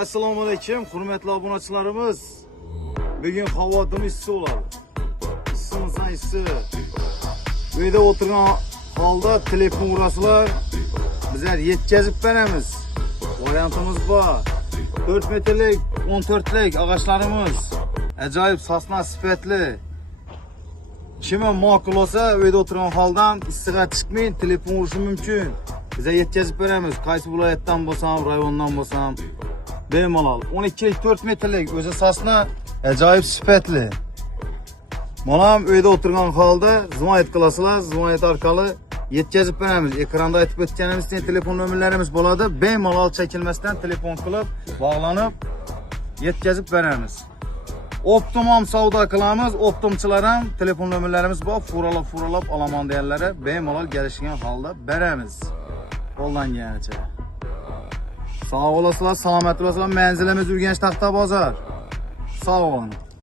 Assalomu alaykum, hurmatli obunachilarimiz. Bugun havodim issiq bo'ladi. Issinsa issiq. Uyda o'tirgan holda telefon urasizlar, bizlar yetkazib beramiz. Variantimiz bor. 4 metrlik, 14lik ağaçlarımız. Ajoyib sosna sifatli. Kimga ma'qul bo'lsa, uyda o'tirgan holdan issiqqa chiqmang, telefon urishi mumkin. Biz yetkazib beramiz. Qaysi viloyatdan bo'lsam, rayondan bo'lsam, bemalol. 12lik 4 metrlik o'zi sosna ajoyib sifatli. Manam uyda o'tirgan holda zvonet qilasizlar, zvonet orqali yetkazib beramiz. Ekranda aytib o'tganimizdek telefon nomerlarimiz bo'ladi. Bemalol chekilmasdan telefon qilib, bog'lanib yetkazib beramiz. Optimum savdo qilamiz. Optimchilar ham telefon nomerlarimiz bor. Furalab olaman deganlari bemalol kelishgan holda beramiz. Qo'llanganicha. Sog' bo'lasizlar, salomat bo'lasizlar. Manzilimiz Urganch Taxta bozor. Sog' bo'lin.